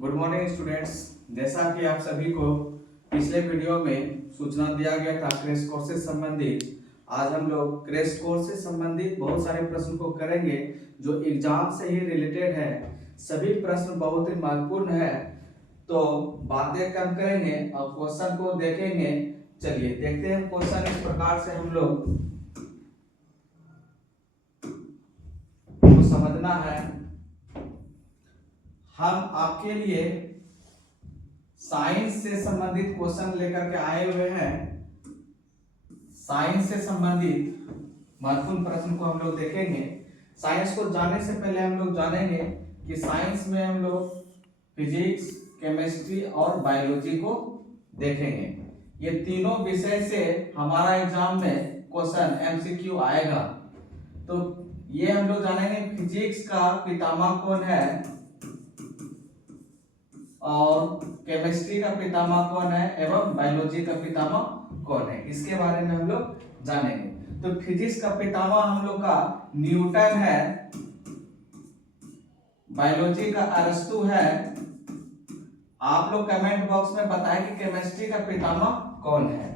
Good morning students. जैसा कि आप सभी को पिछले वीडियो में सूचना दिया गया था क्रैश कोर्स से संबंधित, आज हम लोग क्रैश कोर्स से संबंधित बहुत सारे प्रश्न को करेंगे जो एग्जाम से ही रिलेटेड है। सभी प्रश्न बहुत ही महत्वपूर्ण है, तो बातें कम करेंगे और क्वेश्चन को देखेंगे। चलिए देखते हैं क्वेश्चन। इस प्रकार से हम लोग को समझना है। हम आपके लिए साइंस से संबंधित क्वेश्चन लेकर के आए हुए हैं। साइंस से संबंधित महत्वपूर्ण प्रश्न को हम लोग देखेंगे। साइंस को जानने से पहले हम लोग जानेंगे कि साइंस में हम लोग फिजिक्स, केमिस्ट्री और बायोलॉजी को देखेंगे। ये तीनों विषय से हमारा एग्जाम में क्वेश्चन एमसीक्यू आएगा। तो ये हम लोग जानेंगे फिजिक्स का पितामह कौन है और केमिस्ट्री का पितामह कौन है एवं बायोलॉजी का पितामह कौन है, इसके बारे में हम लोग जानेंगे। तो फिजिक्स का पितामह हम लोग का न्यूटन है, बायोलॉजी का अरस्तु है। आप लोग कमेंट बॉक्स में बताएं कि केमिस्ट्री का पितामह कौन है।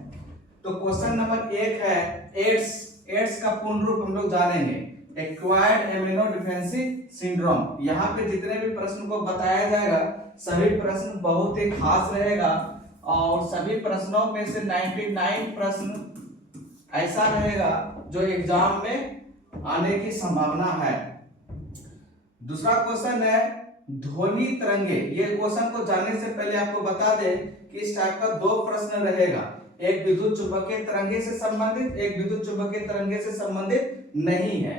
तो क्वेश्चन नंबर 1 है एड्स का पूर्ण रूप हम लोग जानेंगे, एक्वायर्ड इम्यूनो डिफेंसी सिंड्रोम। यहाँ पे जितने भी प्रश्न को बताया जाएगा सभी प्रश्न बहुत ही खास रहेगा और सभी प्रश्नों में से 99 प्रश्न ऐसा रहेगा जो एग्जाम में आने की संभावना है। दूसरा क्वेश्चन है ध्वनि तरंगे। ये क्वेश्चन को जानने से पहले आपको बता दें कि इस टाइप का दो प्रश्न रहेगा, एक विद्युत चुंबकीय तरंगे से संबंधित, एक विद्युत चुंबकीय तरंगे से संबंधित नहीं है।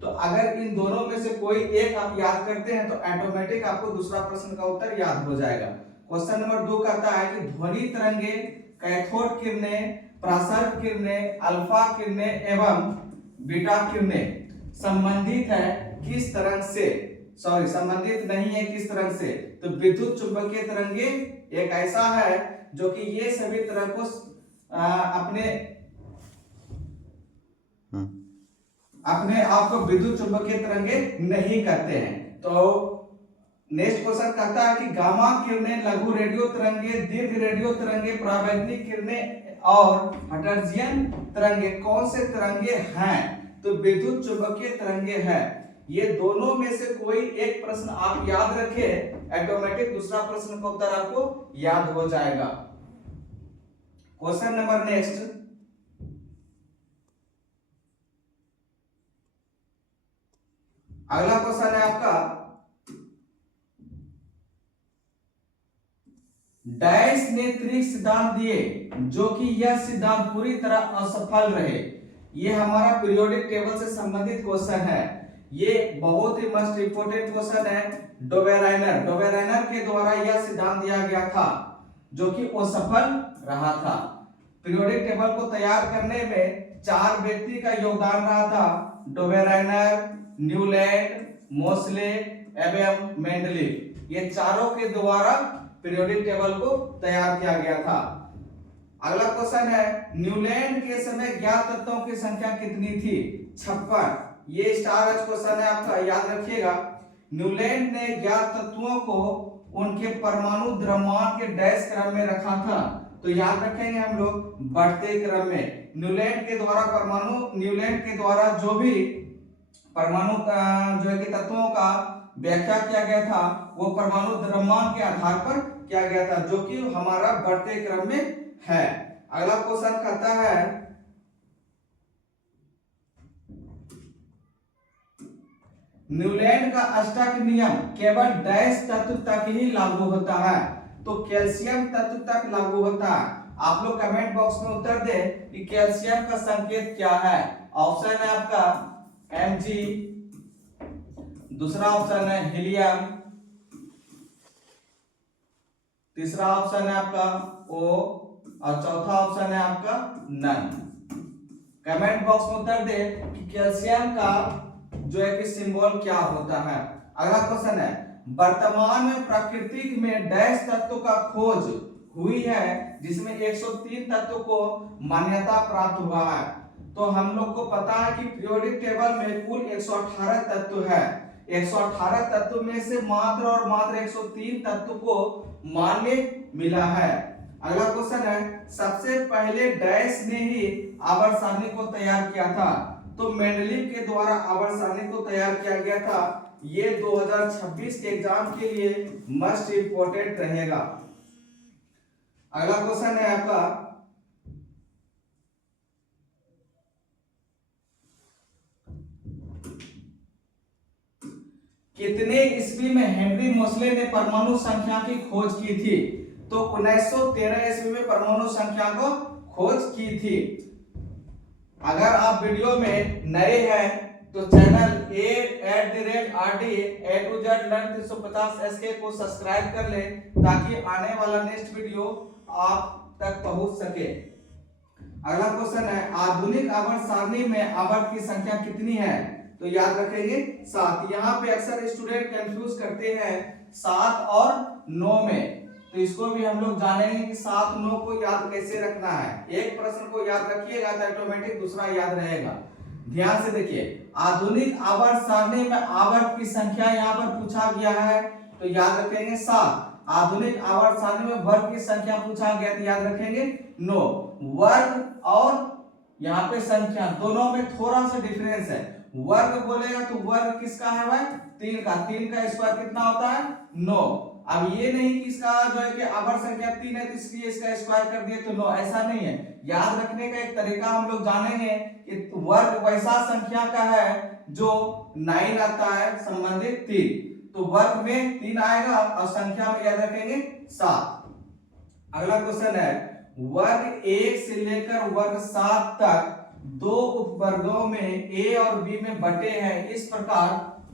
तो अगर इन दोनों में से कोई एक आप याद करते हैं तो ऑटोमेटिक आपको दूसरा प्रश्न का उत्तर याद हो जाएगा। क्वेश्चन नंबर 2 कहता है कि ध्वनि तरंगे कैथोड किरणें, प्रसरण किरणें, अल्फा किरणें एवं बीटा किरणें संबंधित है किस तरंग से, संबंधित नहीं है किस तरंग से। तो विद्युत चुंबकीय तरंगे एक ऐसा है जो कि ये सभी तरंग को अपने आप को विद्युत चुंबकीय तरंगे नहीं करते हैं। तो नेक्स्ट क्वेश्चन कहता है कि गामा किरणें, लघु रेडियो तरंगे, दीर्घ रेडियो तरंगे, परावैद्युतिक किरणें और हर्ट्जियन तरंगे कौन से तरंगे हैं। तो विद्युत चुंबकीय तरंगे हैं। ये दोनों में से कोई एक प्रश्न आप याद रखें, ऑटोमेटिक दूसरा प्रश्न का उत्तर आपको याद हो जाएगा। क्वेश्चन नंबर नेक्स्ट, अगला क्वेश्चन है आपका डैश ने त्रिक सिद्धांत दिए जो कि यह सिद्धांत पूरी तरह असफल रहे। ये हमारा पीरियोडिक टेबल से संबंधित क्वेश्चन है। ये बहुत ही मस्ट इंपोर्टेंट क्वेश्चन है। डोबेराइनर के द्वारा यह सिद्धांत दिया गया था जो कि असफल रहा था। पीरियोडिक टेबल को तैयार करने में 4 व्यक्ति का योगदान रहा था, डोबेराइनर, न्यूलैंड, मोसले एवं मेंडलीव। ये चारों के द्वारा पीरियोडिक टेबल को तैयार किया गया था। अगला क्वेश्चन है न्यूलैंड के समय ज्ञात तत्वों की संख्या कितनी थी? 56। ये स्टार एच क्वेश्चन है आपका, याद रखिएगा। न्यूलैंड ने ज्ञात तत्वों को उनके परमाणु द्रव्यमान के डैश क्रम में रखा था। तो याद रखेंगे हम लोग बढ़ते क्रम में। न्यूलैंड के द्वारा जो भी परमाणु जो है कि तत्वों का व्याख्या किया गया था वो परमाणु द्रव्यमान के आधार पर किया गया था, जो कि हमारा बढ़ते क्रम में है। अगला क्वेश्चन कहता है न्यूलैंड का अष्टक नियम केवल डैश तत्व तक ही लागू होता है। तो कैल्शियम तत्व तक लागू होता है। आप लोग कमेंट बॉक्स में उत्तर दें कि कैल्शियम का संकेत क्या है। ऑप्शन है आपका Mg, दूसरा ऑप्शन है हीलियम, तीसरा ऑप्शन है आपका O और चौथा ऑप्शन है आपका नन। कमेंट बॉक्स में उत्तर दे कि कैल्शियम का जो है कि सिंबल क्या होता है। अगला क्वेश्चन है वर्तमान में प्रकृति में डैश तत्व का खोज हुई है जिसमें 103 तत्व को मान्यता प्राप्त हुआ है। तो हम लोग को पता है कि पीरियोडिक टेबल में कुल 118 तत्व है। 118 तत्व में से मात्र और मात्र 103 तत्व को मान्य मिला है। अगला क्वेश्चन है, सबसे पहले डैश ने ही आवर्त सारणी को तैयार किया था। तो मेंडलीव के द्वारा आवर्त सारणी को तैयार किया गया था। ये 2026 के एग्जाम के लिए मस्ट इंपोर्टेंट रहेगा। अगला क्वेश्चन है आपका, कितने ईस्वी में हेनरी मोसले ने परमाणु संख्या की खोज की थी? तो 1913 ईस्वी में परमाणु संख्या को खोज की थी। अगर आप वीडियो में नए हैं तो channel @RD A to Z Learn 350 SK को सब्सक्राइब कर लें ताकि आने वाला नेक्स्ट वीडियो आप तक पहुंच सके। अगला क्वेश्चन है, आधुनिक आवर्त सारणी में आवर्त की संख्या कितनी है? तो याद रखेंगे 7। यहाँ पे अक्सर स्टूडेंट कंफ्यूज करते हैं 7 और 9 में, तो इसको भी हम लोग जानेंगे कि 7 9 को याद कैसे रखना है। एक प्रश्न को याद रखिएगा तो ऑटोमेटिक दूसरा याद रहेगा। ध्यान से देखिए, आधुनिक आवर्त सारणी में आवर्त की संख्या यहाँ पर पूछा गया है तो याद रखेंगे 7। आधुनिक आवर्त सारणी में वर्ग की संख्या पूछा गया तो याद रखेंगे 9। वर्ग और यहाँ पे संख्या दोनों में थोड़ा सा डिफरेंस है। वर्ग बोलेगा तो वर्ग किसका है भाई? 3 का। 3 का स्क्वायर कितना होता है? 9। अब ये नहीं कि इसका जो है कि आवर्त संख्या 3 है तो इसलिए इसका स्क्वायर कर दिए तो 9, ऐसा नहीं है। याद रखने का एक तरीका हम लोग जानेंगे कि वर्ग वैसा संख्या का है जो 9 आता है संबंधित 3, तो वर्ग में 3 आएगा और संख्या में याद रखेंगे 7। अगला क्वेश्चन है, वर्ग 1 से लेकर वर्ग 7 तक 2 उपवर्गों में ए और बी में बटे हैं। इस प्रकार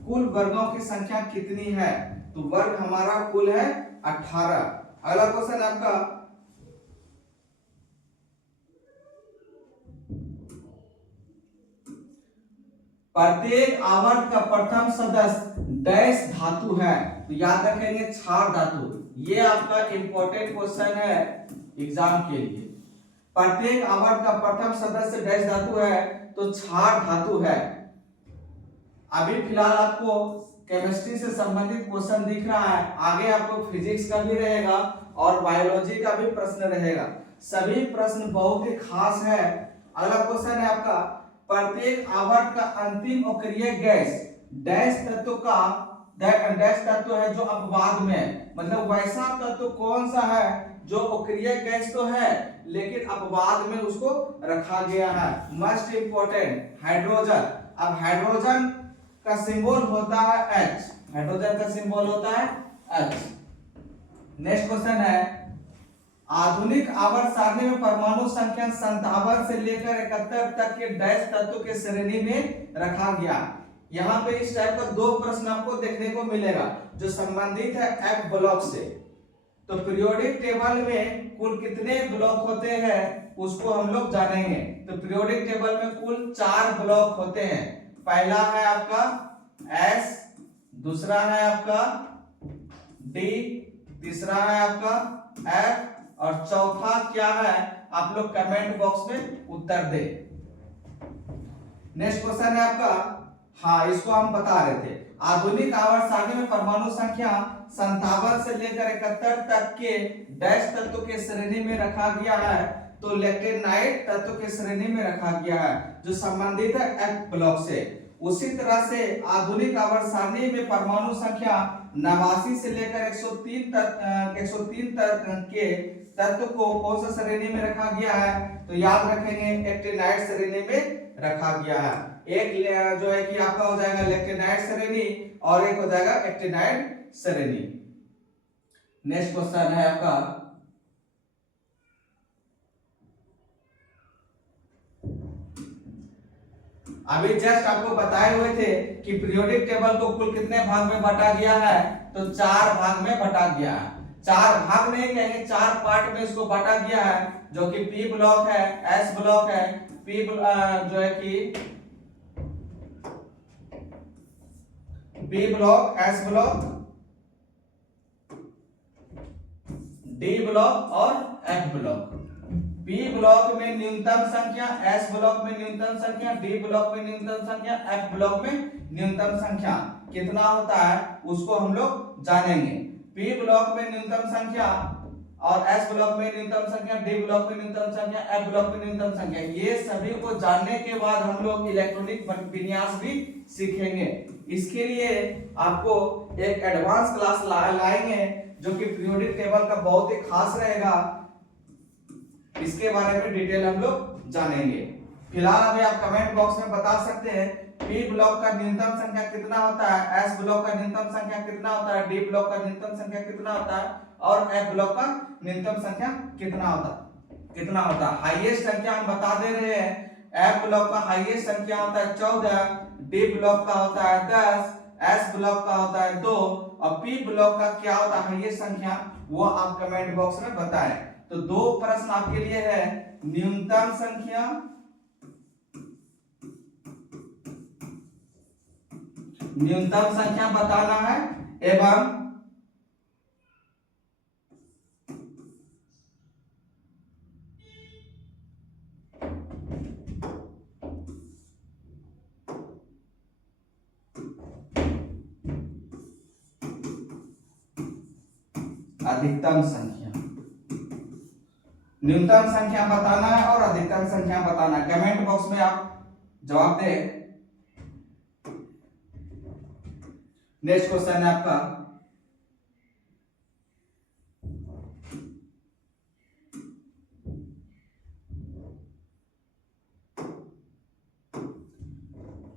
कुल वर्गों की संख्या कितनी है? तो वर्ग हमारा कुल है 18। अगला क्वेश्चन आपका, प्रत्येक आवर्त का प्रथम सदस्य डैश धातु है। तो याद रखेंगे क्षार धातु। ये आपका इंपॉर्टेंट क्वेश्चन है एग्जाम के लिए। प्रत्येक आवर्त का प्रथम सदस्य डैश धातु है तो क्षार धातु है। अभी फिलहाल आपको केमिस्ट्री से संबंधित क्वेश्चन दिख रहा है, आगे आपको फिजिक्स का भी रहेगा और बायोलॉजी का भी प्रश्न रहेगा। सभी प्रश्न बहुत ही खास है। अगला क्वेश्चन है आपका, प्रत्येक आवर्त का अंतिम अक्रिय गैस डैश तत्व का डैश तत्व है जो अपवाद में, मतलब वैसा तत्व कौन सा है जो अक्रिय गैस तो है लेकिन अपवाद में उसको रखा गया है। Must important, hydrogen. अब हाइड्रोजन का सिंबल होता है H। हाइड्रोजन का सिंबल होता है H। नेक्स्ट क्वेश्चन है, आधुनिक आवर्त सारणी में परमाणु संख्या 57 से लेकर 71 तक के डैश तत्व के श्रेणी में रखा गया। यहाँ पे इस टाइप का 2 प्रश्न आपको देखने को मिलेगा जो संबंधित है F ब्लॉक से। तो पीरियोडिक टेबल में कुल कितने ब्लॉक होते हैं उसको हम लोग जानेंगे। तो पीरियोडिक टेबल में कुल 4 ब्लॉक होते हैं। पहला है आपका S, दूसरा है आपका D, तीसरा है आपका F और चौथा क्या है आप लोग कमेंट बॉक्स में उत्तर दे। नेक्स्ट क्वेश्चन है आपका, हाँ इसको हम बता रहे थे, आधुनिक आवर्त सारणी में परमाणु संख्या 57 से लेकर 71 तक के डैश तत्व के श्रेणी में रखा गया है। तो लेक्टेनाइट तत्व के श्रेणी में रखा गया है जो संबंधित है F ब्लॉक से। उसी तरह से आधुनिक आवर्त सारणी में परमाणु संख्या 89 से लेकर 103 तक के तत्व को कौन सा श्रेणी में रखा गया है? तो याद रखेंगे एक्टिनाइट श्रेणी में रखा गया है। एक जो है कि आपका हो जाएगा लेक्टेनाइट श्रेणी और एक हो जाएगा एक्टिनाइट श्रेणी। नेक्स्ट क्वेश्चन है आपका, अभी जस्ट आपको बताए हुए थे कि पीरियोडिक टेबल को कुल कितने भाग में बांटा गया है? तो 4 भाग में बांटा गया है। 4 भाग नहीं कहेंगे, 4 पार्ट में इसको बांटा गया है जो कि P ब्लॉक है, S ब्लॉक है, जो है कि P block, S block, D block और F ब्लॉक। P ब्लॉक में न्यूनतम संख्या, S ब्लॉक में न्यूनतम संख्या, D ब्लॉक में न्यूनतम संख्या, F ब्लॉक में न्यूनतम संख्या। कितना होता है उसको हम लोग जानेंगे। पी ब्लॉक में न्यूनतम संख्या और एस ब्लॉक में न्यूनतम संख्या, डी ब्लॉक में न्यूनतम संख्या, एफ ब्लॉक में न्यूनतम संख्या, ये सभी को जानने के बाद हम लोग इलेक्ट्रॉनिक विन्यास भी सीखेंगे। इसके लिए आपको एक एडवांस क्लास लाएंगे जो कि पीरियोडिक टेबल का बहुत ही खास रहेगा। इसके बारे में डिटेल हम लोग जानेंगे। फिलहाल अभी आप कमेंट बॉक्स में बता सकते हैं पी ब्लॉक का न्यूनतम संख्या कितना होता है, एस ब्लॉक का न्यूनतम संख्या कितना होता है, डी ब्लॉक का न्यूनतम संख्या कितना होता है और एफ ब्लॉक का न्यूनतम संख्या कितना होता है। हाईएस्ट संख्या हम बता दे रहे हैं, एफ ब्लॉक का हाईएस्ट संख्या होता है 14, डी ब्लॉक का होता है 10, एस ब्लॉक का होता है 2 और पी ब्लॉक का क्या होता है हाईएस्ट संख्या वो आप कमेंट बॉक्स में बताएं। तो दो प्रश्न आपके लिए है, न्यूनतम संख्या बताना है एवं अधिकतम संख्या। न्यूनतम संख्या बताना है और अधिकतम संख्या बताना है। कमेंट बॉक्स में आप जवाब दें। नेक्स्ट क्वेश्चन है आपका,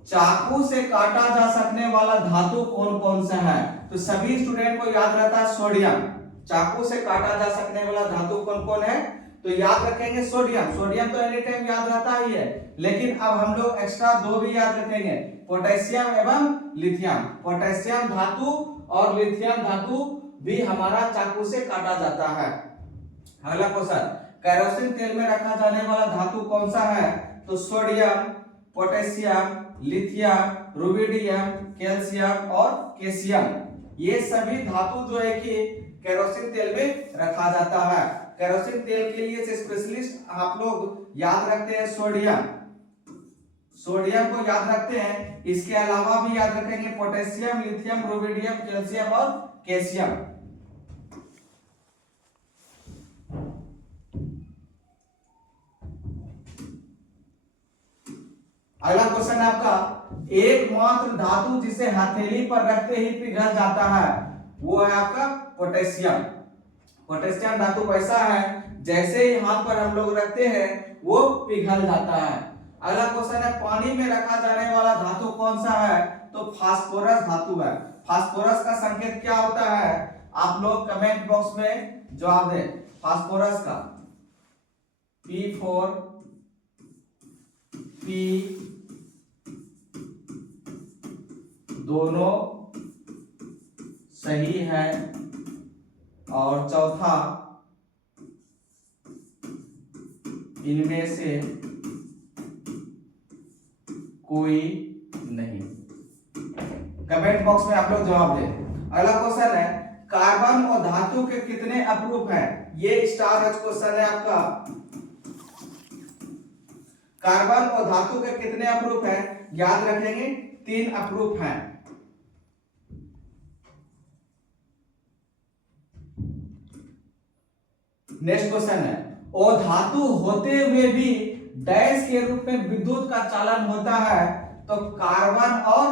चाकू से काटा जा सकने वाला धातु कौन कौन सा है? तो सभी स्टूडेंट को याद रहता है सोडियम। चाकू से काटा जा सकने वाला धातु कौन कौन है? तो याद रखेंगे सोडियम। सोडियम तो एनी टाइम याद रहता ही है, लेकिन अब हम लोग एक्स्ट्रा दो भी याद रखेंगे, पोटेशियम एवं लिथियम। पोटेशियम धातु और लिथियम धातु भी हमारा चाकू से काटा जाता है। अगला क्वेश्चन, केरोसिन तेल में रखा जाने वाला धातु कौन सा है? तो sodium, potassium, lithium, rubidium, calcium और कैल्शियम, ये सभी धातु जो है कि केरोसिन तेल में रखा जाता है। केरोसिन तेल के लिए स्पेशलिस्ट आप लोग याद रखते हैं सोडियम, सोडियम को याद रखते हैं। इसके अलावा भी याद रखेंगे पोटेशियम, लिथियम, रुबिडियम, कैल्शियम और कैल्शियम। अगला क्वेश्चन है आपका, एकमात्र धातु जिसे हथेली पर रखते ही पिघल जाता है वो है आपका पोटेशियम। पोटेशियम धातु ऐसा है जैसे ही हाथ पर हम लोग रखते हैं वो पिघल जाता है। अगला क्वेश्चन है, पानी में रखा जाने वाला धातु कौन सा है? तो फास्फोरस धातु है। फास्फोरस का संकेत क्या होता है? आप लोग कमेंट बॉक्स में जवाब दें। फास्फोरस का P4 P दोनों सही है और चौथा इनमें से कोई नहीं। कमेंट बॉक्स में आप लोग जवाब दें। अगला क्वेश्चन है, कार्बन और धातु के कितने अपरूप हैं? ये स्टार एच क्वेश्चन है आपका। कार्बन और धातु के कितने अपरूप हैं? याद रखेंगे 3 अपरूप हैं। नेक्स्ट क्वेश्चन है, ओ धातु होते हुए भी डैश के रूप में विद्युत का चालन होता है? तो कार्बन और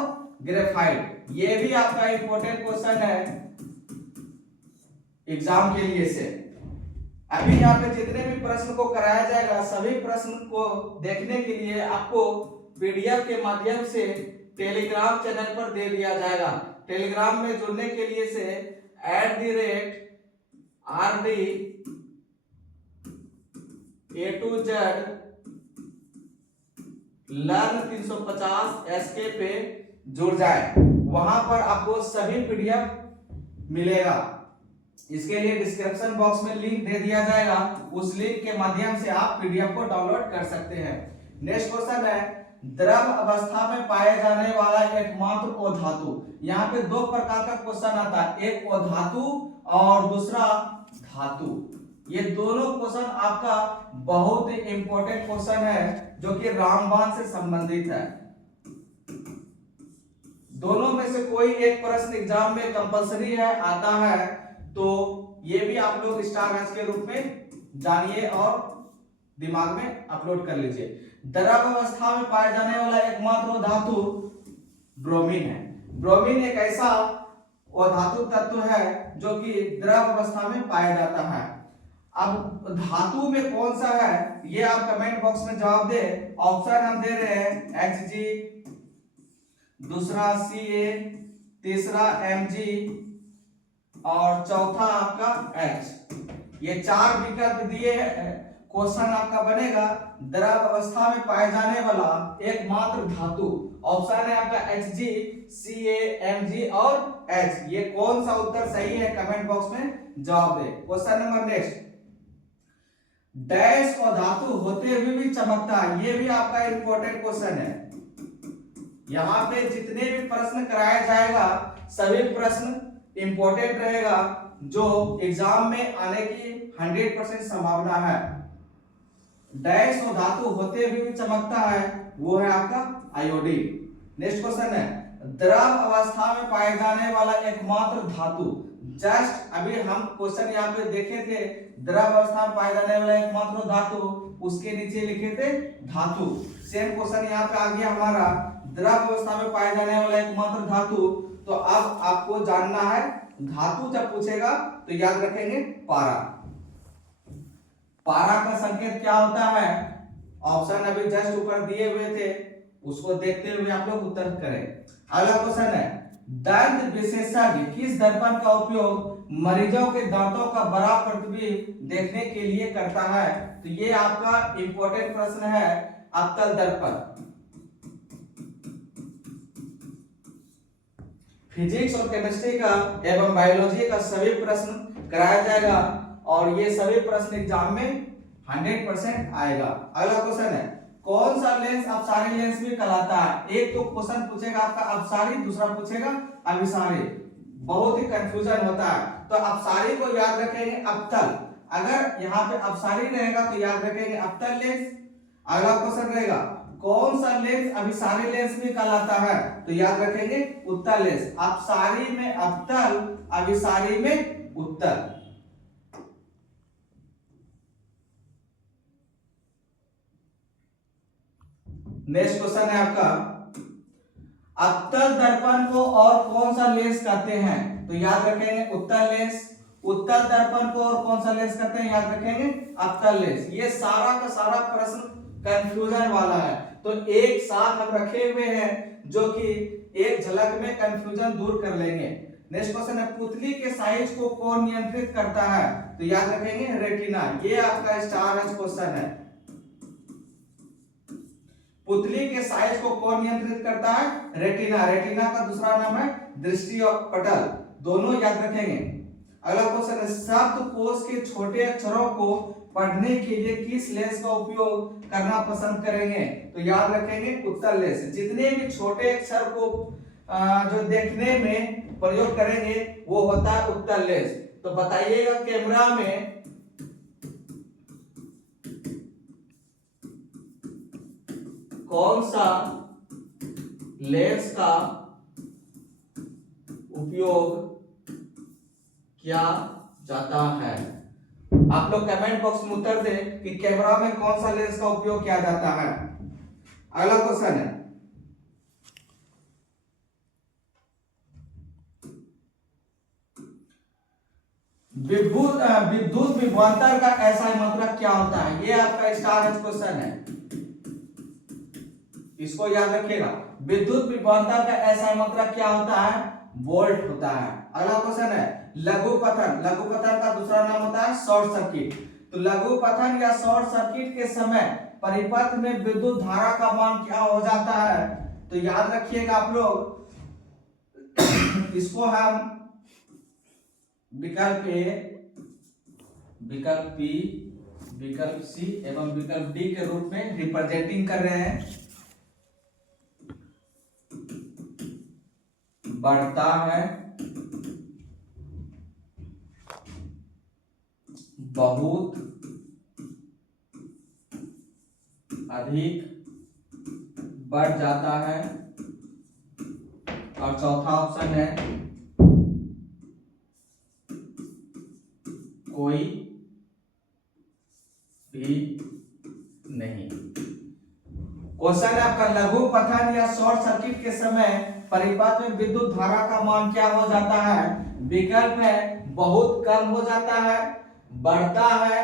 ग्रेफाइट। ये भी आपका इंपॉर्टेंट क्वेश्चन है एग्जाम के लिए से। अभी यहाँ पे जितने भी प्रश्न को कराया जाएगा सभी प्रश्न को देखने के लिए आपको पीडीएफ के माध्यम से टेलीग्राम चैनल पर दे दिया जाएगा। टेलीग्राम में जुड़ने के लिए से @RD लर्न 350 SK पे जुड़ जाए, वहां पर आपको सभी पीडीएफ मिलेगा। इसके लिए डिस्क्रिप्शन बॉक्स में लिंक दे दिया जाएगा, उस लिंक के माध्यम से आप पीडीएफ को डाउनलोड कर सकते हैं। नेक्स्ट क्वेश्चन है, द्रव अवस्था में पाए जाने वाला एकमात्र अधातु। यहाँ पे 2 प्रकार का क्वेश्चन आता है, एक अधातु और दूसरा धातु। ये दोनों क्वेश्चन आपका बहुत ही इंपॉर्टेंट क्वेश्चन है जो कि रामबाण से संबंधित है। दोनों में से कोई एक प्रश्न एग्जाम में कंपलसरी है, आता है, तो ये भी आप लोग स्टार मैच के रूप में जानिए और दिमाग में अपलोड कर लीजिए। द्रव अवस्था में पाए जाने वाला एकमात्र धातु ब्रोमीन है। ब्रोमीन एक ऐसा वो धातु तत्व है जो कि द्रव अवस्था में पाया जाता है। अब धातु में कौन सा है ये आप कमेंट बॉक्स में जवाब दे। ऑप्शन हम दे रहे हैं Hg, दूसरा Ca, तीसरा Mg और चौथा आपका H। ये 4 विकल्प दिए हैं। क्वेश्चन आपका बनेगा द्रव अवस्था में पाए जाने वाला एकमात्र धातु। ऑप्शन है आपका Hg, Ca, Mg और H। ये कौन सा उत्तर सही है कमेंट बॉक्स में जवाब दे। क्वेश्चन नंबर नेक्स्ट, डैश और धातु होते हुए भी चमकता है। ये भी आपका इंपॉर्टेंट क्वेश्चन है। यहाँ पे जितने भी प्रश्न कराया जाएगा सभी प्रश्न इंपॉर्टेंट रहेगा, जो एग्जाम में आने की 100% संभावना है। डैश और धातु होते हुए भी चमकता है, वो है आपका आयोडीन। नेक्स्ट क्वेश्चन है, द्रव अवस्था में पाए जाने वाला एकमात्र धातु। जस्ट अभी हम क्वेश्चन यहाँ पे देखे थे, द्रव अवस्था में पाए जाने वाला एकमात्र धातु, उसके नीचे लिखे थे धातु। सेम क्वेश्चन यहाँ पे आ गया हमारा, द्रव अवस्था में पाए जाने वाला एकमात्र धातु। तो अब आपको जानना है धातु जब पूछेगा तो याद रखेंगे पारा। पारा का संकेत क्या होता है? ऑप्शन अभी जस्ट ऊपर दिए हुए थे, उसको देखते हुए आप लोग उत्तर करें। अगला क्वेश्चन है, दंत विशेषज्ञ किस दर्पण का उपयोग मरीजों के दांतों का बड़ा प्रतिबिंब देखने के लिए करता है? तो ये आपका इंपॉर्टेंट प्रश्न है, अवतल दर्पण। फिजिक्स और केमिस्ट्री का एवं बायोलॉजी का सभी प्रश्न कराया जाएगा और ये सभी प्रश्न एग्जाम में 100% आएगा। अगला क्वेश्चन है, कौन सा लेंस अपसारी लेंस भी कहलाता है? एक तो क्वेश्चन पूछेगा आपका अपसारी, दूसरा पूछेगा अभिसारी। बहुत ही कंफ्यूजन होता है। तो अपसारी को याद रखेंगे अवतल। अगर यहाँ पे अपसारी रहेगा तो याद रखेंगे अवतल लेंस। अगला क्वेश्चन रहेगा, कौन सा लेंस अभिसारी लेंस भी कहलाता है? तो याद रखेंगे उत्तल लेंस। अपसारी में अवतल, अभिसारी में उत्तल। नेक्स्ट क्वेश्चन है आपका, अवतल दर्पण को और कौन सा लेंस कहते हैं? तो याद रखेंगे उत्तल लेंस। उत्तल दर्पण को और कौन सा लेंस कहते हैं? याद रखेंगे अवतल लेंस। ये सारा का सारा प्रश्न कंफ्यूजन वाला है, तो एक साथ हम रखे हुए हैं जो कि एक झलक में कंफ्यूजन दूर कर लेंगे। नेक्स्ट क्वेश्चन है, पुतली के साइज को कौन नियंत्रित करता है? तो याद रखेंगे रेटिना। ये आपका स्टार एच क्वेश्चन है। पुतली के साइज को कौन नियंत्रित करता है? रेटिना। रेटिना का दूसरा नाम है दृष्टि पटल। दोनों याद रखेंगे। अगला क्वेश्चन है, शब्दकोश के छोटे अक्षरों को पढ़ने के लिए किस लेंस का उपयोग करना पसंद करेंगे? तो याद रखेंगे उत्तल लेंस। जितने भी छोटे अक्षर को जो देखने में प्रयोग करेंगे वो होता है उत्तल लेंस। तो बताइएगा कैमरा में कौन सा लेंस का उपयोग किया जाता है? आप लोग कमेंट बॉक्स में उत्तर दें कि कैमरा में कौन सा लेंस का उपयोग किया जाता है। अगला क्वेश्चन है, विद्युत विभवांतर का ऐसा मात्रक क्या होता है? ये आपका स्टार क्वेश्चन है, इसको याद रखिएगा। विद्युत विभवांतर का ऐसा मात्रक क्या होता है? वोल्ट होता है। अगला क्वेश्चन है, लघुपथन। लघुपथन का दूसरा नाम होता है शॉर्ट सर्किट। तो लघुपथन या शॉर्ट सर्किट के समय परिपथ में विद्युत धारा का मान क्या हो जाता है? तो याद रखिएगा आप लोग, इसको हम विकल्प ए, विकल्प बी, विकल्प सी एवं विकल्प डी के रूप में रिप्रेजेंटिंग कर रहे हैं। बढ़ता है, बहुत अधिक बढ़ जाता है और चौथा ऑप्शन है कोई भी नहीं। क्वेश्चन है आपका, लघु पठन या शॉर्ट सर्किट के समय परिपथ में विद्युत धारा का मान क्या हो जाता है? विकल्प है बहुत कम हो जाता है, बढ़ता है,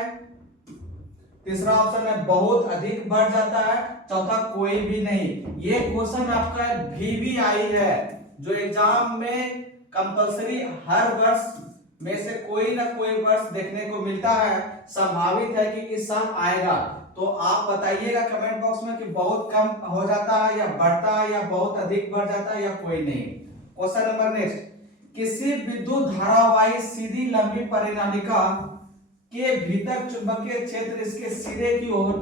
तीसरा ऑप्शन है बहुत अधिक बढ़ जाता है, चौथा कोई भी नहीं। ये क्वेश्चन आपका VVI है जो एग्जाम में कंपलसरी हर वर्ष में से कोई ना कोई वर्ष देखने को मिलता है, संभावित है कि इस साल आएगा। तो आप बताइएगा कमेंट बॉक्स में कि बहुत कम हो जाता है या बढ़ता है या बहुत अधिक बढ़ जाता है या कोई नहीं। क्वेश्चन नंबर नेक्स्ट, किसी विद्युत धारावाही सीधी लंबी परिनालिका के भीतर चुंबकीय क्षेत्र इसके सिरे की ओर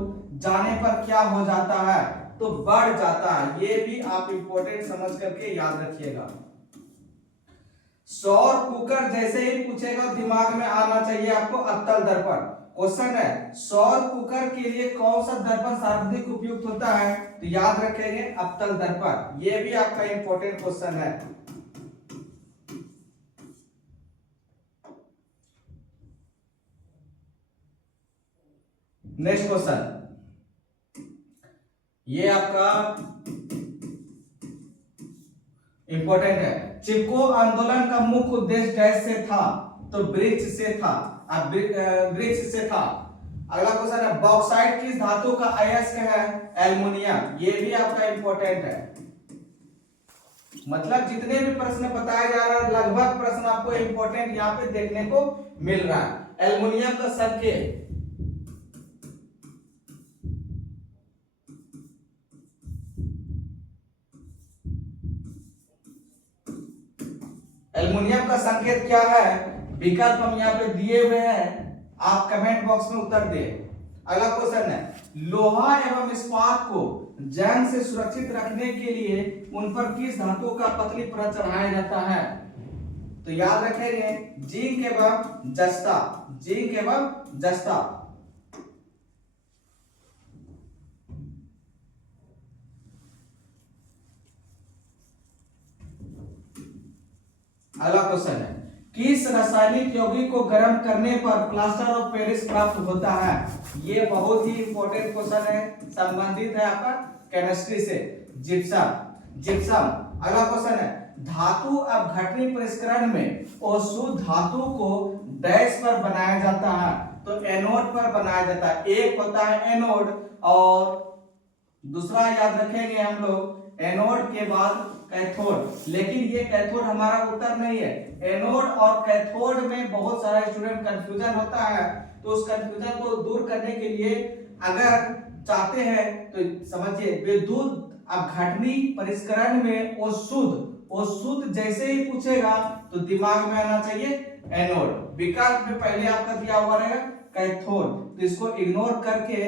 जाने पर क्या हो जाता है? तो बढ़ जाता है। ये भी आप इंपॉर्टेंट समझ करके याद रखिएगा। सौर कुकर जैसे ही पूछेगा दिमाग में आना चाहिए आपको अवतल दर्पण। क्वेश्चन है सौर कुकर के लिए कौन सा दर्पण सर्वाधिक उपयुक्त होता है? तो याद रखेंगे अवतल दर्पण। ये भी आपका इंपॉर्टेंट क्वेश्चन है। नेक्स्ट क्वेश्चन, ये आपका इंपॉर्टेंट है। चिपको आंदोलन का मुख्य उद्देश्य डैश से था? तो वृक्ष से था, वृक्ष से था। अगला क्वेश्चन है बॉक्साइट किस धातु का अयस्क है? एल्युमिनियम। ये भी आपका इंपॉर्टेंट है। मतलब जितने भी प्रश्न बताए जा रहा है लगभग प्रश्न आपको इंपॉर्टेंट यहाँ पे देखने को मिल रहा है। एल्युमिनियम का संकेत, एल्युमिनियम का संकेत क्या है? विकल्प हम यहाँ पे दिए हुए हैं, आप कमेंट बॉक्स में उत्तर दें। अगला क्वेश्चन है लोहा एवं इस्पात को जंग से सुरक्षित रखने के लिए उन पर किस धातु का पतली परत चढ़ाया जाता है? तो याद रखेंगे जिंक एवं जस्ता, जिंक एवं जस्ता। अगला क्वेश्चन है किस रासायनिक यौगिक को गर्म करने पर प्लास्टर ऑफ पेरिस प्राप्त होता है? ये बहुत ही इंपॉर्टेंट क्वेश्चन है, संबंधित है आपका केमिस्ट्री से। Gypsum, gypsum. अगला क्वेश्चन है धातु अपघटनी परिष्करण में अशुद्ध धातु को डैश पर बनाया जाता है? तो एनोड पर बनाया जाता है। एक होता है एनोड और दूसरा याद रखेंगे हम लोग एनोड के बाद कैथोड। लेकिन ये कैथोड हमारा उत्तर नहीं है। एनोड और कैथोड में बहुत सारा स्टूडेंट कंफ्यूजन होता है, तो उस कंफ्यूजन को दूर करने के लिए अगर चाहते हैं तो समझिए विद्युत अपघटनी परिष्करण में अशुद्ध जैसे ही पूछेगा तो दिमाग में आना चाहिए एनोड। विकल्प में पहले आपका दिया हुआ रहेगा कैथोड, तो इसको इग्नोर करके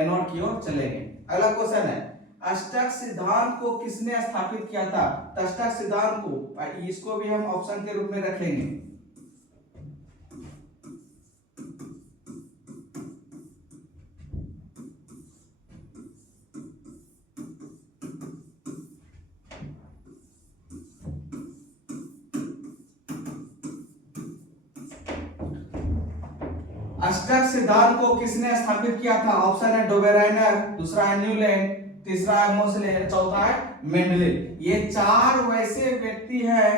एनोड की ओर चलेंगे। अगला क्वेश्चन है अष्टक सिद्धांत को किसने स्थापित किया था? अष्टक सिद्धांत को, इसको भी हम ऑप्शन के रूप में रखेंगे। अष्टक सिद्धांत को किसने स्थापित किया था? ऑप्शन है डोबेराइनर, दूसरा है न्यूलैंड, तीसरा है मोसले, चौथा है मेंडलीव। ये चार वैसे व्यक्ति हैं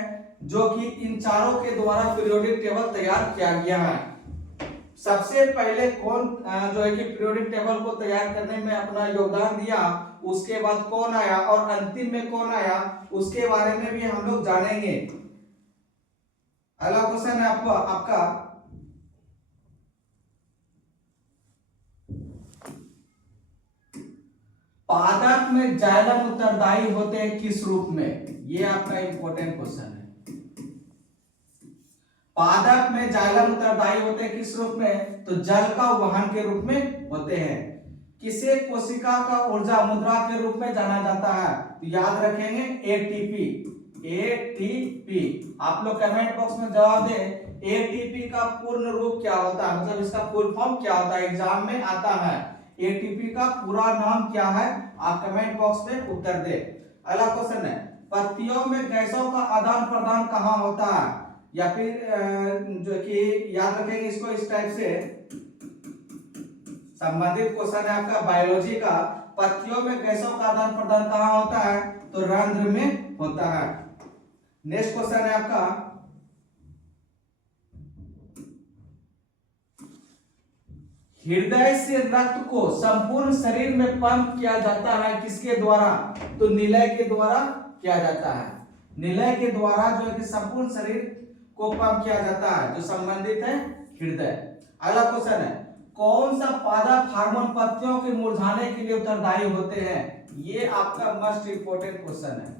जो कि इन चारों के द्वारा पीरियोडिक टेबल तैयार किया गया है। सबसे पहले कौन जो है कि पीरियोडिक टेबल को तैयार करने में अपना योगदान दिया, उसके बाद कौन आया और अंतिम में कौन आया, उसके बारे में भी हम लोग जानेंगे। अगला क्वेश्चन है आपका पादप में जाइलम उत्तरदायी होते हैं किस रूप में? ये आपका इंपॉर्टेंट क्वेश्चन है। पादप में जाइलम उत्तरदायी होते हैं किस रूप में? तो जल का वहन के रूप में होते हैं। किसे कोशिका का ऊर्जा मुद्रा के रूप में जाना जाता है? तो याद रखेंगे एटीपी, एटीपी। आप लोग कमेंट बॉक्स में जवाब दें एटीपी का पूर्ण रूप क्या होता है, मतलब इसका फुल फॉर्म क्या होता है, एग्जाम में आता है। एटीपी का पूरा नाम क्या है? आप कमेंट बॉक्स में उत्तर दें। अगला क्वेश्चन है पत्तियों में गैसों का आदान प्रदान कहाँ होता है, या फिर जो कि याद रखेंगे इसको इस टाइप से, संबंधित क्वेश्चन है आपका बायोलॉजी का, पत्तियों में गैसों का आदान प्रदान कहाँ होता है, तो रंध्र में होता है। नेक्स्ट क्वेश्चन है आपका, हृदय से रक्त को संपूर्ण शरीर में पंप किया जाता है किसके द्वारा, तो निलय के द्वारा किया जाता है। निलय के द्वारा जो है कि संपूर्ण शरीर को पंप किया जाता है, जो संबंधित है हृदय। अगला क्वेश्चन है, कौन सा पादप हार्मोन पत्तियों के मुरझाने के लिए उत्तरदायी होते हैं, ये आपका मोस्ट इंपोर्टेंट क्वेश्चन है।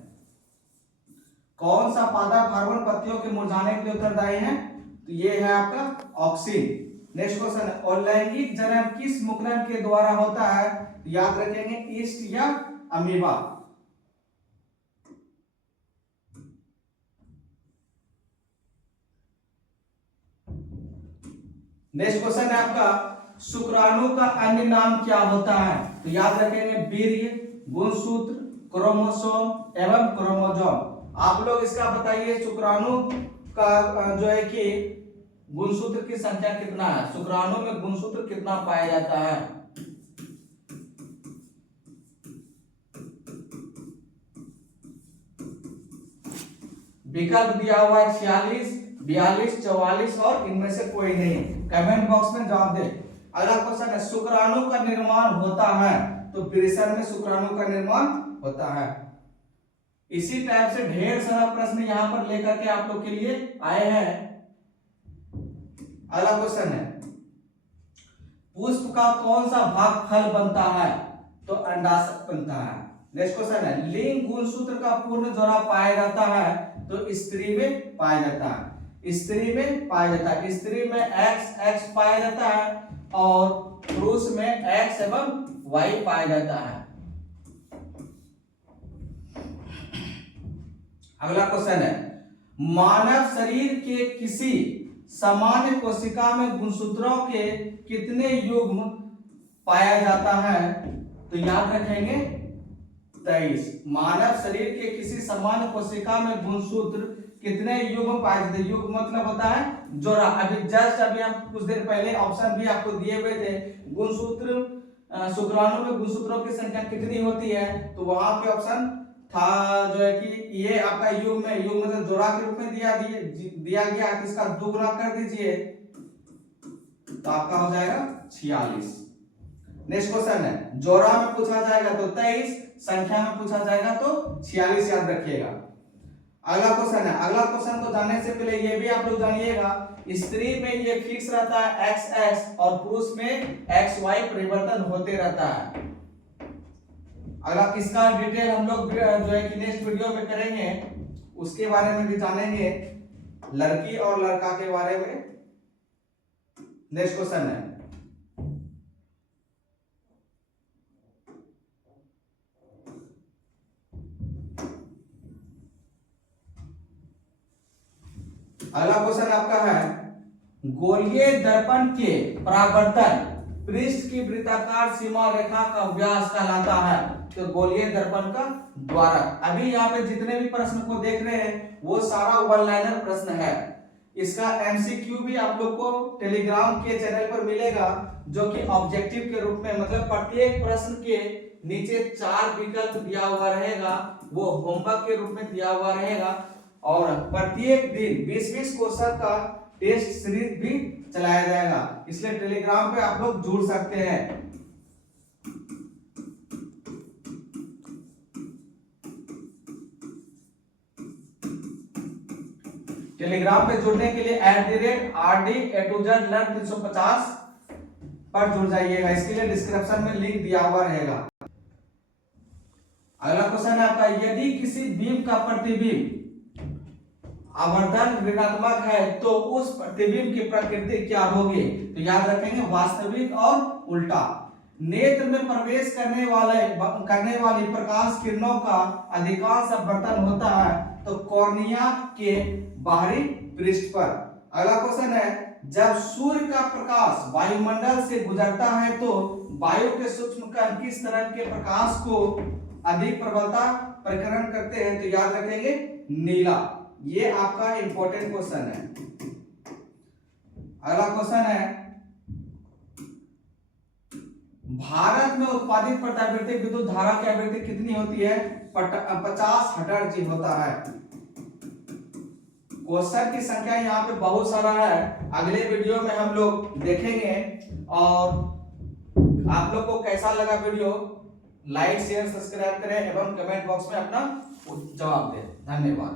कौन सा पादप हार्मोन पत्तियों के मुरझाने के लिए उत्तरदायी है, तो ये है आपका ऑक्सिन। नेक्स्ट क्वेश्चन है, और लैंगिक जन्म किस मुकरण के द्वारा होता है, याद रखेंगे ईस्ट या अमीबा। नेक्स्ट क्वेश्चन है आपका, शुक्राणु का अन्य नाम क्या होता है, तो याद रखेंगे वीर्य, गुणसूत्र, क्रोमोसोम एवं क्रोमोजोम। आप लोग इसका बताइए, शुक्राणु का जो है कि गुणसूत्र की संख्या कितना है, शुक्राणु में गुणसूत्र कितना पाया जाता है। विकल्प दिया हुआ है 46, 42, 44 और इनमें से कोई नहीं। कमेंट बॉक्स में जवाब दे। अगला क्वेश्चन है, शुक्राणु का निर्माण होता है, तो वृषण में शुक्राणु का निर्माण होता है। इसी टाइप से ढेर सारा प्रश्न यहाँ पर लेकर के आप लोग के लिए आए हैं। अगला क्वेश्चन है, पुष्प का कौन सा भाग फल बनता है, तो अंडाशय बनता है। नेक्स्ट क्वेश्चन है, लिंग गुणसूत्र का पूर्ण जोड़ा पाया जाता है, तो स्त्री में पाया जाता है। स्त्री में पाया जाता है, स्त्री में XX पाया जाता है और पुरुष में X एवं Y पाया जाता है। अगला क्वेश्चन है, मानव शरीर के किसी सामान्य कोशिका में गुणसूत्रों के कितने युग्म पाया जाता है, तो याद रखेंगे 23। मानव शरीर के किसी सामान्य कोशिका में गुणसूत्र कितने युग्म पाए जाते हैं, युग्म मतलब होता है जोड़ा। अभी हम कुछ देर पहले ऑप्शन भी आपको दिए हुए थे, गुणसूत्र शुक्राणु में गुणसूत्रों की संख्या कितनी होती है, तो वहां पे ऑप्शन था जो है कि ये आपका युग्म में, युग्म मतलब जोड़ा के रूप में दिया गया, इसका दुगुना कर दीजिए तो आपका हो जाएगा 46। नेक्स्ट क्वेश्चन है, जोड़ा में पूछा जाएगा तो 23, संख्या में पूछा जाएगा तो 46, याद रखिएगा। अगला क्वेश्चन है, अगला क्वेश्चन को जानने से पहले ये भी आप लोग जानिएगा, स्त्री में ये फिक्स रहता है XX और पुरुष में XY परिवर्तन होते रहता है। अगला इसका डिटेल हम लोग जो है कि नेक्स्ट वीडियो में करेंगे, उसके बारे में भी जानेंगे, लड़की और लड़का के बारे में। नेक्स्ट क्वेश्चन है, अगला क्वेश्चन आपका है, गोलीय दर्पण के परावर्तन पृष्ठ की वृत्ताकार सीमा रेखा का व्यास कहलाता है, तो गोलीय दर्पण का द्वारक। अभी यहाँ पे जितने भी प्रश्न को देख रहे हैं वो सारा वन लाइनर प्रश्न है। इसका MCQ भी आप लोग को टेलीग्राम के चैनल पर मिलेगा, जो कि ऑब्जेक्टिव के रूप में, मतलब प्रत्येक प्रश्न के नीचे 4 विकल्प दिया हुआ रहेगा, वो होमवर्क के रूप में दिया हुआ रहेगा। और प्रत्येक दिन 20-20 क्वेश्चन का टेस्ट सीरीज भी चलाया जाएगा, इसलिए टेलीग्राम पे आप लोग जुड़ सकते हैं। टेलीग्राम पे जुड़ने के लिए @RD A2Z Learn 350 पर जुड़ जाइएगा, इसके लिए डिस्क्रिप्शन में लिंक दिया हुआ रहेगा। अगला क्वेश्चन है आपका, यदि किसी बीम का प्रतिबिंब आवर्धन ऋणात्मक है तो उस प्रतिबिंब की प्रकृति क्या होगी, तो याद रखेंगे वास्तविक और उल्टा। नेत्र में प्रवेश करने वाली प्रकाश किरणों का अधिकांश अपवर्तन होता है, तो कॉर्निया के बाहरी पृष्ठ पर। अगला क्वेश्चन है, जब सूर्य का प्रकाश वायुमंडल से गुजरता है तो वायु के सूक्ष्म कण किस तरह के प्रकाश को अधिक प्रबलता प्रकरण करते हैं तो याद रखेंगे नीला। ये आपका इंपॉर्टेंट क्वेश्चन है। अगला क्वेश्चन है, भारत में उत्पादित प्रत्यावर्ती विद्युत धारा की आवृत्ति कितनी होती है? 50 हर्ट्ज होता है। क्वेश्चन की संख्या यहाँ पे बहुत सारा है, अगले वीडियो में हम लोग देखेंगे। और आप लोग को कैसा लगा वीडियो, लाइक शेयर सब्सक्राइब करें एवं कमेंट बॉक्स में अपना जवाब दें। धन्यवाद।